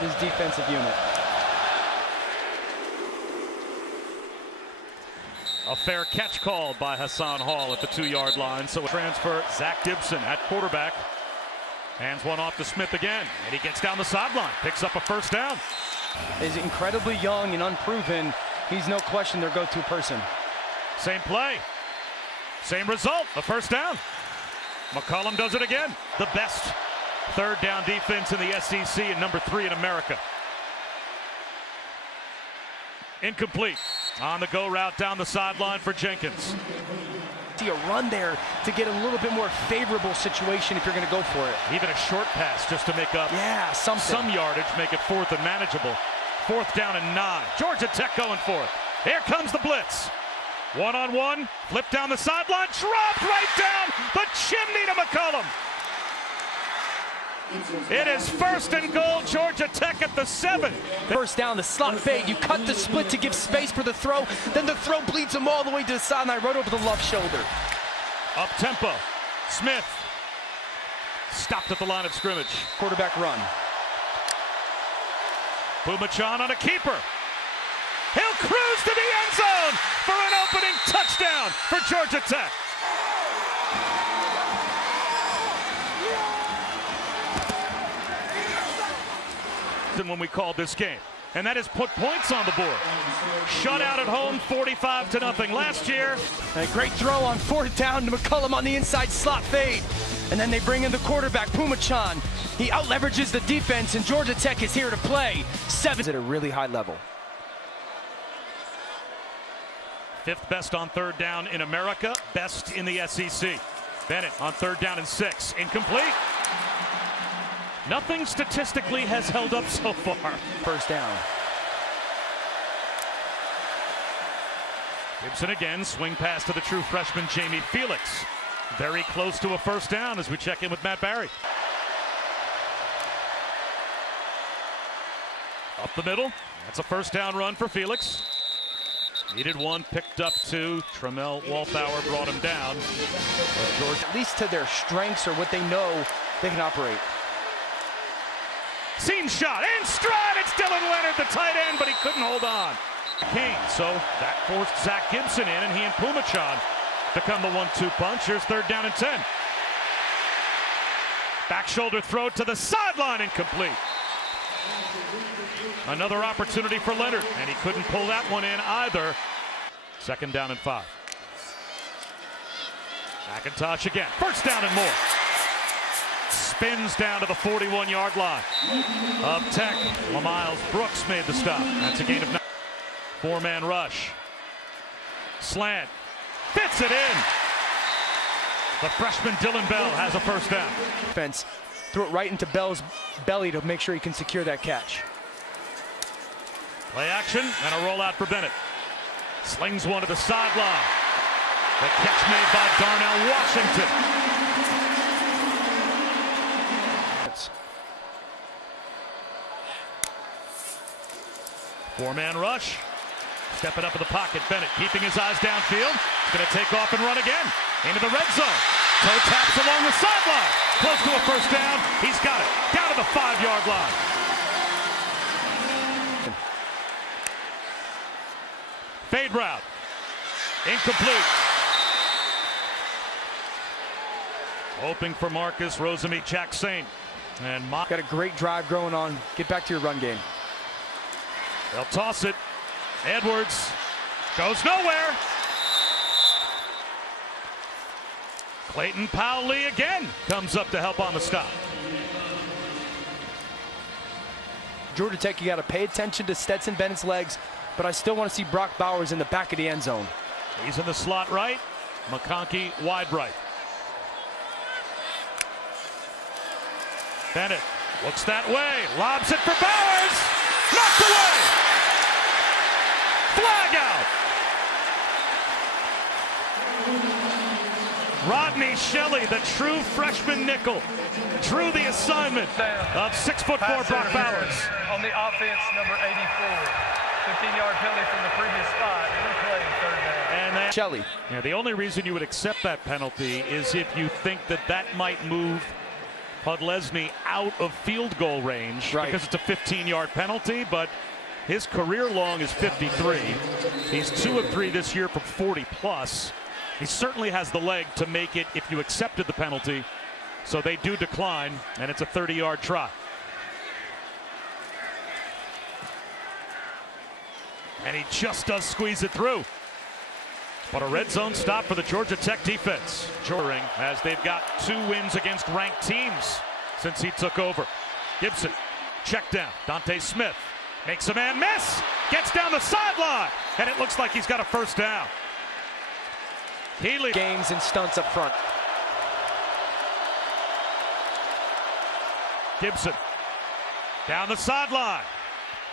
his defensive unit. A fair catch called by Hassan Hall at the 2-yard line. So a transfer, Zach Gibson at quarterback. Hands one off to Smith again, and he gets down the sideline, picks up a first down. Is incredibly young and unproven. He's no question their go-to person. Same play, same result, a first down. McCollum does it again. The best third down defense in the SEC and number 3 in America. Incomplete. On the go route down the sideline for Jenkins. See a run there to get a little bit more favorable situation if you're going to go for it. Even a short pass just to make up some yardage, make it 4th and manageable. 4th down and 9. Georgia Tech going for it. Here comes the blitz. One-on-one, flip down the sideline, dropped right down the chimney to McCollum. It is 1st and goal, Georgia Tech at the 7. First down, the slot fade. You cut the split to give space for the throw. Then the throw bleeds him all the way to the sideline, right over the left shoulder. Up tempo. Smith stopped at the line of scrimmage. Quarterback run. Phommachanh on a keeper. He'll cruise to the end zone for an opening touchdown for Georgia Tech. When we called this game, and that has put points on the board. Shut out at home 45-0 last year. And a great throw on 4th down to McCollum on the inside slot fade. And then they bring in the quarterback, Phommachanh. He out-leverages the defense, and Georgia Tech is here to play. 7 at a really high level. 5th best on 3rd down in America, best in the SEC. Bennett on 3rd down and 6, incomplete. Nothing statistically has held up so far. First down. Gibson again, swing pass to the true freshman Jamie Felix. Very close to a first down as we check in with Matt Barry. Up the middle, that's a first down run for Felix. Needed 1, picked up 2. Tramel Walthour brought him down. Georgia, at least to their strengths or what they know they can operate. Seam shot, in stride, it's Dylan Leonard, the tight end, but he couldn't hold on. Kane, so that forced Zach Gibson in, and he and Phommachanh become the 1-2 punch. Here's 3rd down and 10. Back shoulder throw to the sideline, incomplete. Another opportunity for Leonard, and he couldn't pull that one in either. 2nd down and 5. McIntosh again, 1st down and more. Spins down to the 41-yard line of Tech. LaMiles Brooks made the stop. That's a gain of 9. 4-man rush. Slant. Fits it in. The freshman Dylan Bell has a first down. Defense threw it right into Bell's belly to make sure he can secure that catch. Play action and a rollout for Bennett. Slings one to the sideline. The catch made by Darnell Washington. 4-man rush. Stepping up in the pocket. Bennett keeping his eyes downfield. Going to take off and run again. Into the red zone. Toe taps along the sideline. Close to a first down. He's got it. Down to the 5-yard line. Fade route. Incomplete. Hoping for Marcus Rosemy-Jacksaint. And got a great drive going on. Get back to your run game. They'll toss it. Edwards goes nowhere. Clayton Powley again comes up to help on the stop. Georgia Tech, you got to pay attention to Stetson Bennett's legs, but I still want to see Brock Bowers in the back of the end zone. He's in the slot right. McConkey wide right. Bennett looks that way, lobs it for Bowers. Knocked away. Flag out. Rodney Shelley, the true freshman nickel, drew the assignment of 6'4" Brock Bowers. On the offense, number 84. 15-yard penalty from the previous spot. Replay, 3rd down. Shelley. Yeah, the only reason you would accept that penalty is if you think that that might move Podlesny out of field goal range because it's a 15-yard penalty, but his career long is 53. He's 2 of 3 this year from 40 plus. He certainly has the leg to make it if you accepted the penalty. So they do decline, and it's a 30-yard try. And he just does squeeze it through. But a red zone stop for the Georgia Tech defense. As they've got 2 wins against ranked teams since he took over. Gibson, check down. Dante Smith makes a man miss. Gets down the sideline. And it looks like he's got a first down. Healy. Games and stunts up front. Gibson down the sideline.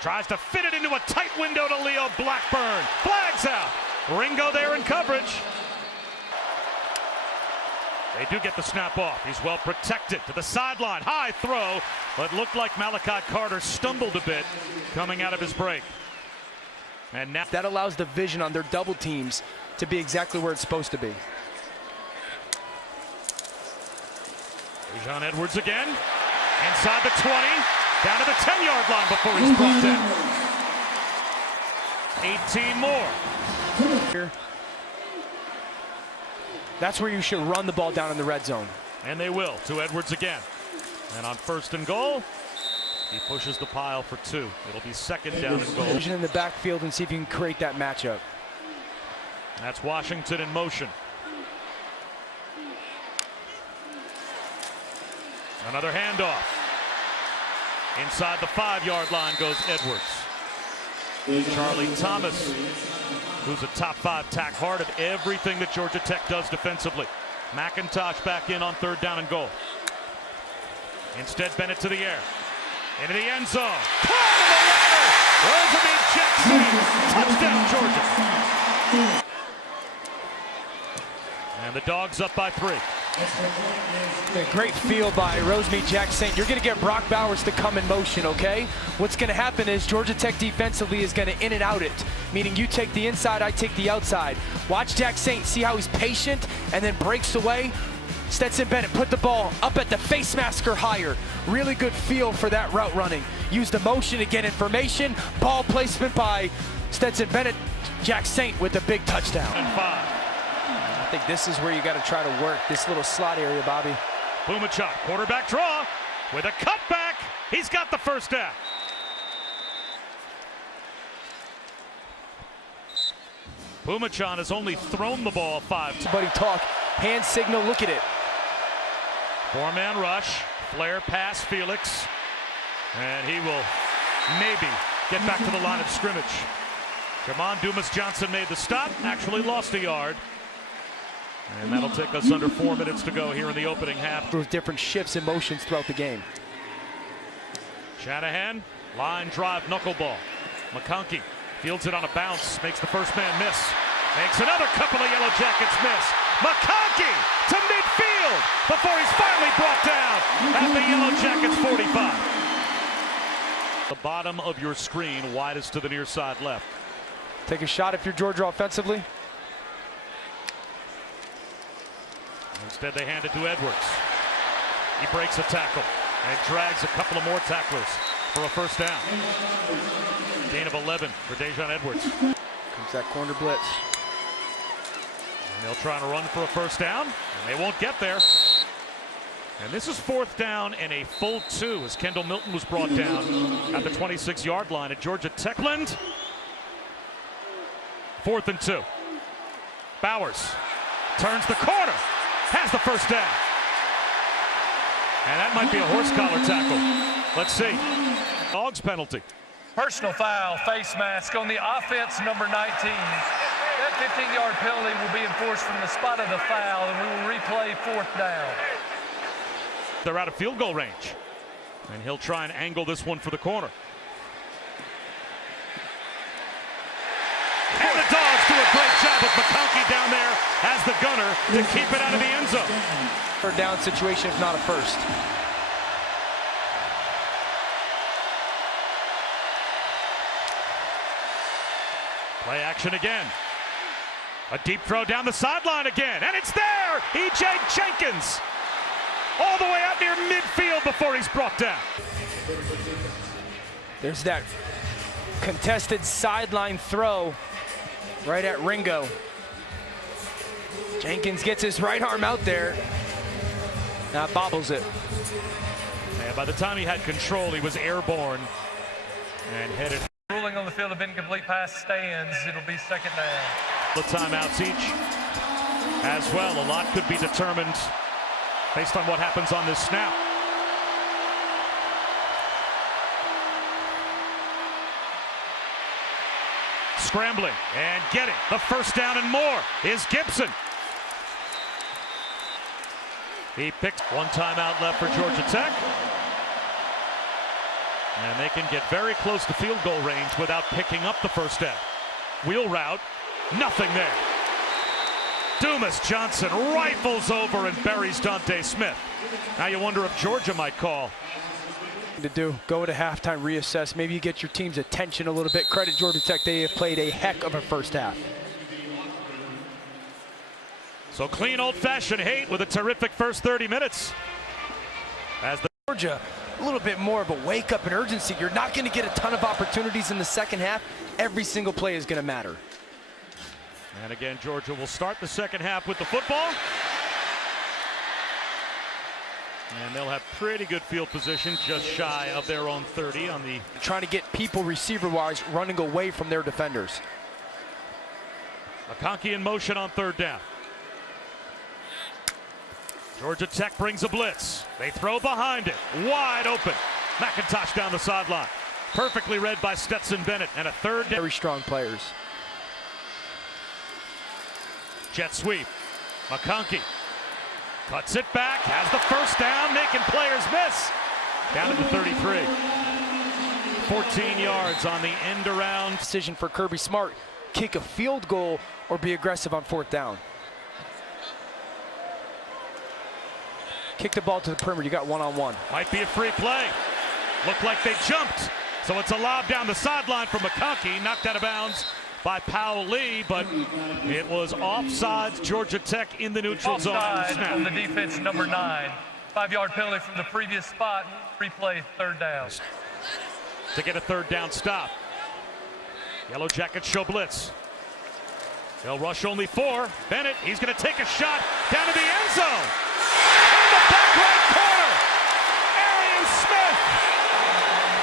Tries to fit it into a tight window to Leo Blackburn. Flags out. Ringo there in coverage. They do get the snap off. He's well protected to the sideline. High throw, but looked like Malachi Carter stumbled a bit coming out of his break. And now that allows the vision on their double teams to be exactly where it's supposed to be. Daijun Edwards again. Inside the 20, down to the 10-yard line before he's brought down. 18 more. That's where you should run the ball down in the red zone. And they will, to Edwards again. And on 1st and goal, he pushes the pile for 2. It'll be 2nd down and goal. Vision in the backfield and see if you can create that matchup. That's Washington in motion. Another handoff. Inside the 5-yard line goes Edwards. Charlie Thomas, who's a top 5 tack hard at everything that Georgia Tech does defensively. McIntosh back in on 3rd down and goal. Instead, Bennett to the air. Into the end zone. Climb the ladder! Rosamond Jackson. Touchdown, Georgia. And the Dogs up by 3. A great feel by Rosamond Jackson. You're going to get Brock Bowers to come in motion, okay? What's going to happen is Georgia Tech defensively is going to in and out it, meaning you take the inside, I take the outside. Watch Jackson, see how he's patient and then breaks away. Stetson Bennett put the ball up at the face mask or higher. Really good feel for that route running. Use the motion to get information. Ball placement by Stetson Bennett. Jack Saint with a big touchdown. And 5. I think this is where you got to try to work this little slot area, Bobby. Phommachanh, quarterback draw with a cutback. He's got the first down. Phommachanh has only thrown the ball 5 times. Buddy talk, hand signal, look at it. 4-man rush, flare pass Felix, and he will maybe get back to the line of scrimmage. Jamon Dumas-Johnson made the stop, actually lost a yard. And that'll take us under 4 minutes to go here in the opening half. Those different shifts and motions throughout the game. Shanahan, line drive knuckleball. McConkey fields it on a bounce, makes the first man miss. Makes another couple of Yellow Jackets miss. McConkey to midfield before he's finally brought down at the Yellow Jackets 45. The bottom of your screen, widest to the near side left. Take a shot if you're Georgia offensively. Instead, they hand it to Edwards. He breaks a tackle and drags a couple of more tacklers for a first down. Gain of 11 for Daijun Edwards. Comes that corner blitz. And they'll try to run for a first down, and they won't get there. And this is 4th down and a full 2 as Kendall Milton was brought down at the 26-yard line at Georgia Tech. 4th and 2. Bowers turns the corner. Has the first down. And that might be a horse collar tackle. Let's see. Dogs penalty. Personal foul, face mask on the offense, number 19. That 15-yard penalty will be enforced from the spot of the foul, and we will replay 4th down. They're out of field goal range. And he'll try and angle this one for the corner. And the Dogs do a great job with McConkey down there as the gunner to keep it out of the end zone. 3rd down situation, if not a first. Play action again. A deep throw down the sideline again, and it's there! E.J. Jenkins all the way out near midfield before he's brought down. There's that contested sideline throw right at Ringo. Jenkins gets his right arm out there. Now bobbles it. And by the time he had control, he was airborne and headed. Ruling on the field of incomplete pass stands. It'll be second down. The timeouts each as well. A lot could be determined based on what happens on this snap. Scrambling and getting the first down and more is Gibson. He picks one timeout left for Georgia Tech. And they can get very close to field goal range without picking up the first down. Wheel route, nothing there. Dumas Johnson rifles over and buries Dante Smith. Now you wonder if Georgia might call. To do, go to halftime, reassess. Maybe you get your team's attention a little bit. Credit Georgia Tech, they have played a heck of a first half. So clean old-fashioned hate with a terrific first 30 minutes. As the Georgia, a little bit more of a wake up and urgency. You're not going to get a ton of opportunities in the second half. Every single play is going to matter. And again, Georgia will start the second half with the football. And they'll have pretty good field position, just shy of their own 30 on the. Trying to get people receiver-wise running away from their defenders. McConkey in motion on third down. Georgia Tech brings a blitz. They throw behind it. Wide open. McIntosh down the sideline. Perfectly read by Stetson Bennett. And a third down. Very strong players. Jet sweep. McConkey cuts it back. Has the first down. Making players miss. Down to the 33. 14 yards on the end around. Decision for Kirby Smart. Kick a field goal or be aggressive on fourth down. Kick the ball to the perimeter. You got one-on-one. Might be a free play. Looked like they jumped. So it's a lob down the sideline from McConkey. Knocked out of bounds by Powell Lee, but it was offsides. Georgia Tech in the neutral zone. Offside on the defense, number 9. 5-yard penalty from the previous spot. Replay, third down. To get a third down stop. Yellow Jackets show blitz. They'll rush only 4. Bennett, he's going to take a shot down to the end zone. In the back right corner, Arian Smith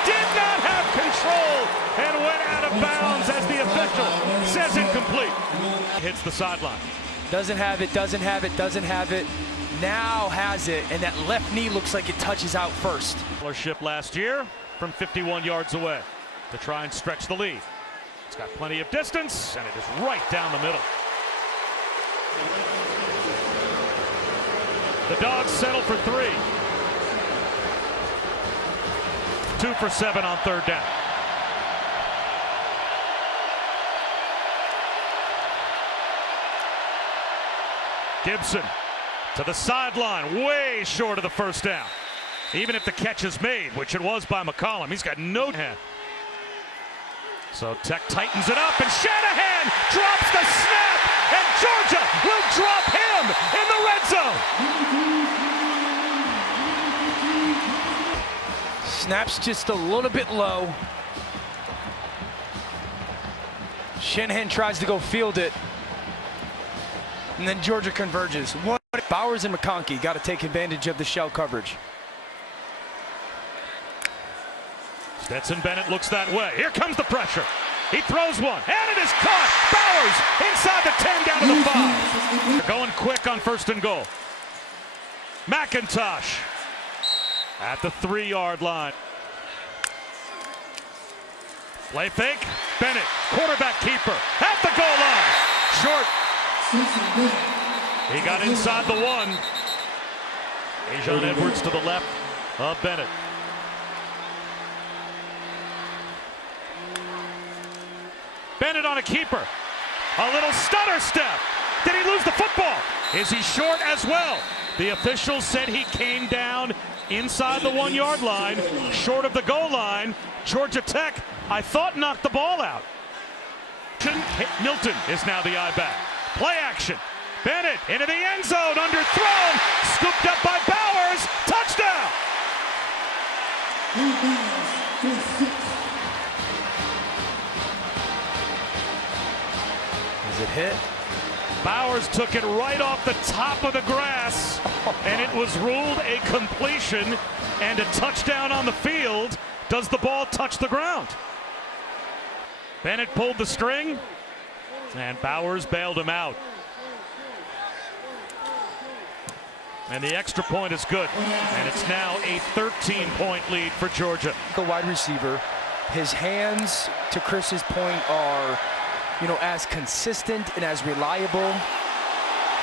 did not have control and went out of bounds as the official says incomplete. Hits the sideline. Doesn't have it, doesn't have it, doesn't have it. Now has it, and that left knee looks like it touches out first. Ship last year from 51 yards away to try and stretch the lead. It's got plenty of distance, and it is right down the middle. The Dogs settle for 3. 2 for 7 on third down. Gibson to the sideline, way short of the first down. Even if the catch is made, which it was by McCollum, he's got no hand. So Tech tightens it up, and Shanahan drops the snap, and Georgia will drop him in the red zone. Snaps just a little bit low. Shanahan tries to go field it, and then Georgia converges. Bowers and McConkey got to take advantage of the shell coverage. Stetson Bennett looks that way. Here comes the pressure. He throws one, and it is caught. Bowers inside the 10, down to the 5. They're going quick on first and goal. McIntosh at the 3-yard line. Play fake. Bennett, quarterback keeper, at the goal line. Short. He got inside the 1. Ajon Edwards to the left of Bennett. Bennett on a keeper. A little stutter step. Did he lose the football? Is he short as well? The officials said he came down inside the 1-yard line, short of the goal line. Georgia Tech, I thought, knocked the ball out. Milton is now the I-back. Play action. Bennett into the end zone, underthrown, scooped up by Bowers, touchdown! Is it hit? Bowers took it right off the top of the grass, and it was ruled a completion and a touchdown on the field. Does the ball touch the ground? Bennett pulled the string, and Bowers bailed him out. And the extra point is good, and it's now a 13-point lead for Georgia. The wide receiver, his hands, to Chris's point, are, as consistent and as reliable.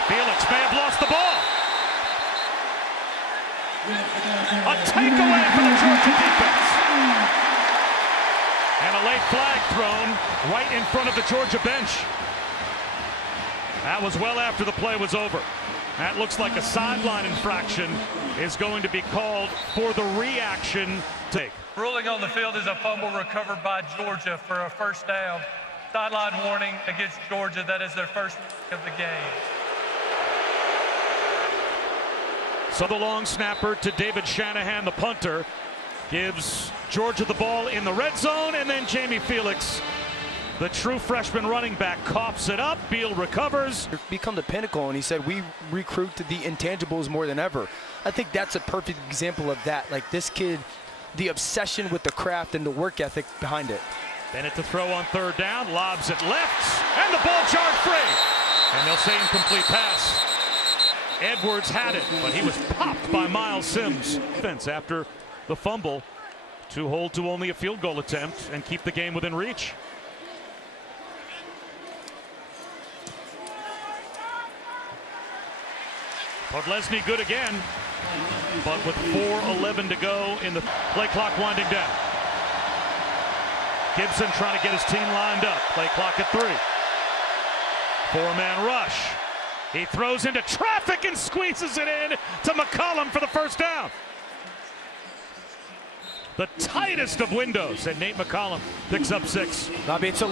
Felix may have lost the ball. A takeaway for the Georgia defense. And a late flag thrown right in front of the Georgia bench. That was well after the play was over. That looks like a sideline infraction is going to be called for the reaction take. Ruling on the field is a fumble recovered by Georgia for a first down. Sideline warning against Georgia. That is their first of the game. So the long snapper to David Shanahan, the punter, gives Georgia the ball in the red zone, and then Jamie Felix, the true freshman running back, coughs it up. Beal recovers. Become the pinnacle, and he said we recruit the intangibles more than ever. I think that's a perfect example of that. Like this kid, the obsession with the craft and the work ethic behind it. Bennett to throw on third down, lobs it left, and the ball jarred free. And they'll say incomplete pass. Edwards had it, but he was popped by Miles Sims. Defense after the fumble to hold to only a field goal attempt and keep the game within reach. Podlesny good again, but with 4:11 to go in the play clock winding down. Gibson trying to get his team lined up. Play clock at 3. 4-man rush. He throws into traffic and squeezes it in to McCollum for the first down. The tightest of windows, and Nate McCollum picks up 6. Bobby, it's a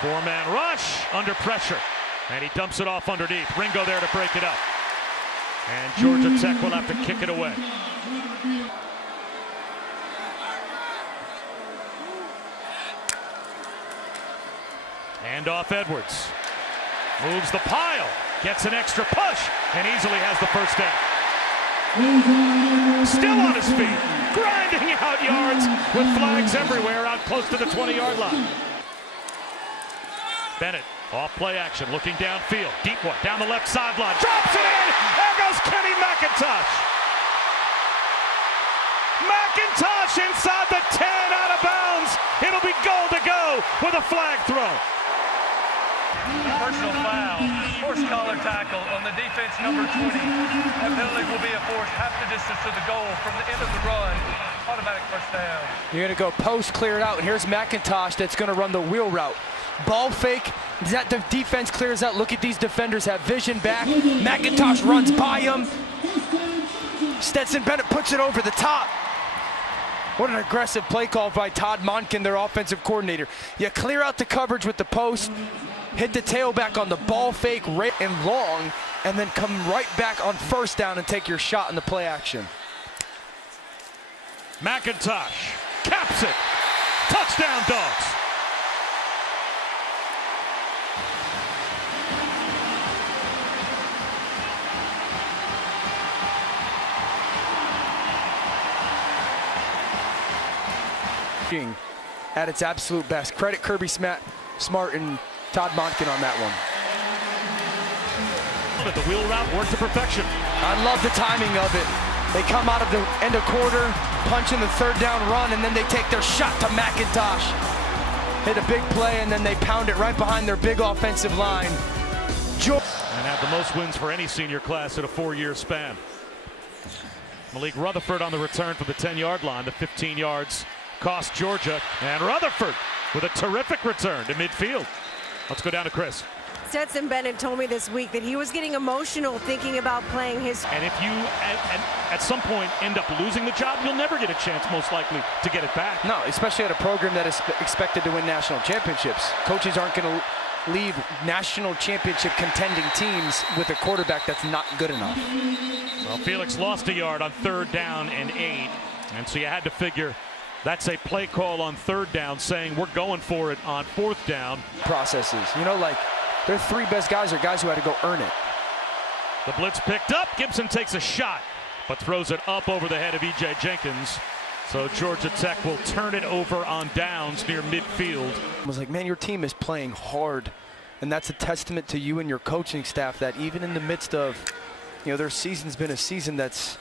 4-man rush under pressure, and he dumps it off underneath. Ringo there to break it up, and Georgia Tech will have to kick it away. Hand off Edwards, moves the pile, gets an extra push, and easily has the first down. Still on his feet, grinding out yards with flags everywhere out close to the 20-yard line. Bennett, off play action, looking downfield. Deep one, down the left sideline. Drops it in! There goes Kenny McIntosh. McIntosh inside the 10, out of bounds. It'll be goal to go with a flag throw. Personal foul, forced collar tackle on the defense number 20. That penalty will be enforced half the distance to the goal from the end of the run. Automatic first down. You're going to go post, clear it out, and here's McIntosh that's going to run the wheel route. Ball fake, that the defense clears out. Look at these defenders have vision back. McIntosh runs by him. Stetson Bennett puts it over the top. What an aggressive play call by Todd Monken, their offensive coordinator. You clear out the coverage with the post, hit the tailback on the ball fake right and long, and then come right back on first down and take your shot in the play action. McIntosh caps it. Touchdown, Dogs. At its absolute best. Credit Kirby Smart and Todd Monken on that one. But the wheel route worked to perfection. I love the timing of it. They come out of the end of quarter, punch in the third down run, and then they take their shot to McIntosh. Hit a big play, and then they pound it right behind their big offensive line. And have the most wins for any senior class in a 4-year span. Malik Rutherford on the return for the 10-yard line. The 15 yards cost Georgia. And Rutherford with a terrific return to midfield. Let's go down to Chris. Stetson Bennett told me this week that he was getting emotional thinking about playing his. And if you at some point end up losing the job, you'll never get a chance, most likely, to get it back. No, especially at a program that is expected to win national championships. Coaches aren't going to leave national championship contending teams with a quarterback that's not good enough. Well, Felix lost a yard on 3rd down and 8, and so you had to figure that's a play call on 3rd down saying we're going for it on 4th down. Processes, you know, like their 3 best guys are guys who had to go earn it. The blitz picked up. Gibson takes a shot, but throws it up over the head of E.J. Jenkins. So Georgia Tech will turn it over on downs near midfield. I was like, man, your team is playing hard. And that's a testament to you and your coaching staff that even in the midst of, you know, their season's been a season that's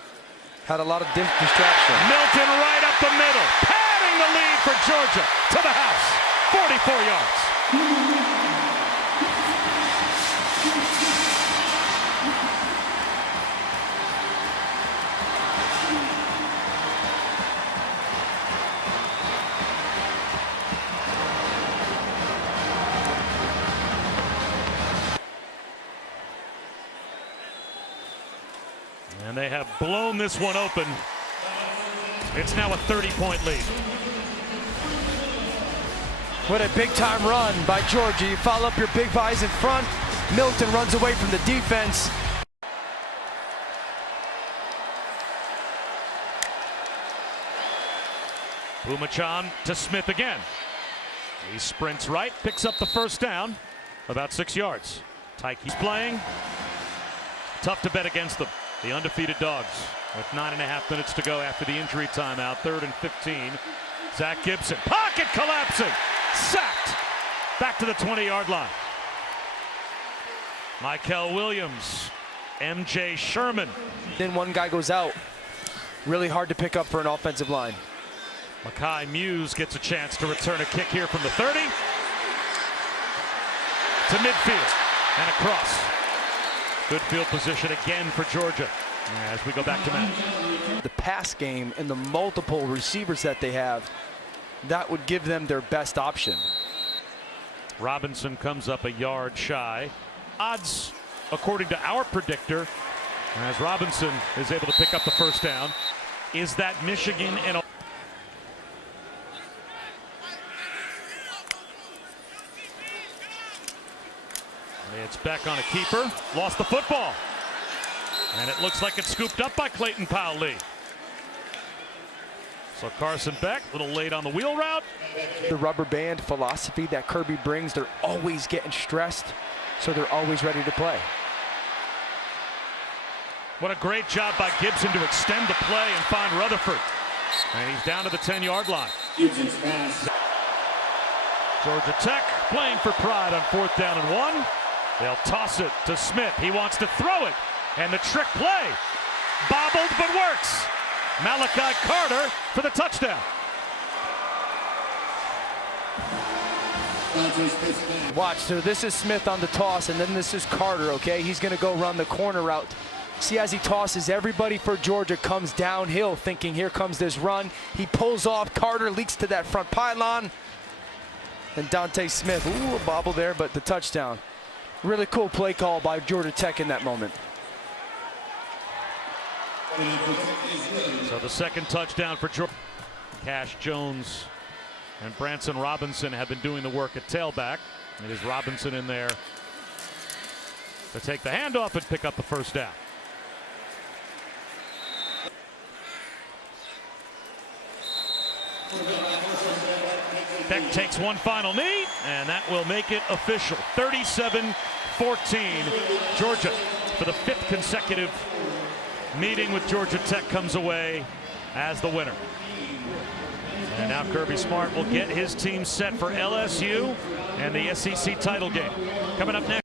had a lot of distraction. Milton right up the middle, padding the lead for Georgia to the house, 44 yards. And they have blown this one open. It's now a 30-point lead. What a big-time run by Georgia. You follow up your big guys in front. Milton runs away from the defense. Phommachanh to Smith again. He sprints right, picks up the 1st down, about 6 yards. Tyke's playing. Tough to bet against them. The undefeated Dogs with 9.5 minutes to go after the injury timeout. 3rd and 15. Zach Gibson, pocket collapsing, sacked. Back to the 20-yard line. Michael Williams, MJ Sherman. Then one guy goes out. Really hard to pick up for an offensive line. Makai Muse gets a chance to return a kick here from the 30 to midfield and across. Good field position again for Georgia as we go back to Matt. The pass game and the multiple receivers that they have, that would give them their best option. Robinson comes up a yard shy. Odds, according to our predictor, as Robinson is able to pick up the 1st down, is that Michigan and it's back on a keeper, lost the football, and it looks like it's scooped up by Clayton Powell-Lee. So Carson Beck, a little late on the wheel route. The rubber band philosophy that Kirby brings, they're always getting stressed, so they're always ready to play. What a great job by Gibson to extend the play and find Rutherford. And he's down to the 10-yard line. Georgia Tech playing for pride on 4th down and 1. They'll toss it to Smith. He wants to throw it. And the trick play. Bobbled but works. Malachi Carter for the touchdown. Watch, so this is Smith on the toss, and then this is Carter, okay? He's going to go run the corner route. See, as he tosses, everybody for Georgia comes downhill thinking here comes this run. He pulls off. Carter leaks to that front pylon. And Dante Smith, ooh, a bobble there, but the touchdown. Really cool play call by Georgia Tech in that moment. So the 2nd touchdown for Georgia. Cash Jones and Branson Robinson have been doing the work at tailback. It is Robinson in there to take the handoff and pick up the 1st down. Beck takes one final knee, and that will make it official. 37-14. Georgia, for the 5th consecutive meeting with Georgia Tech, comes away as the winner. And now Kirby Smart will get his team set for LSU and the SEC title game. Coming up next.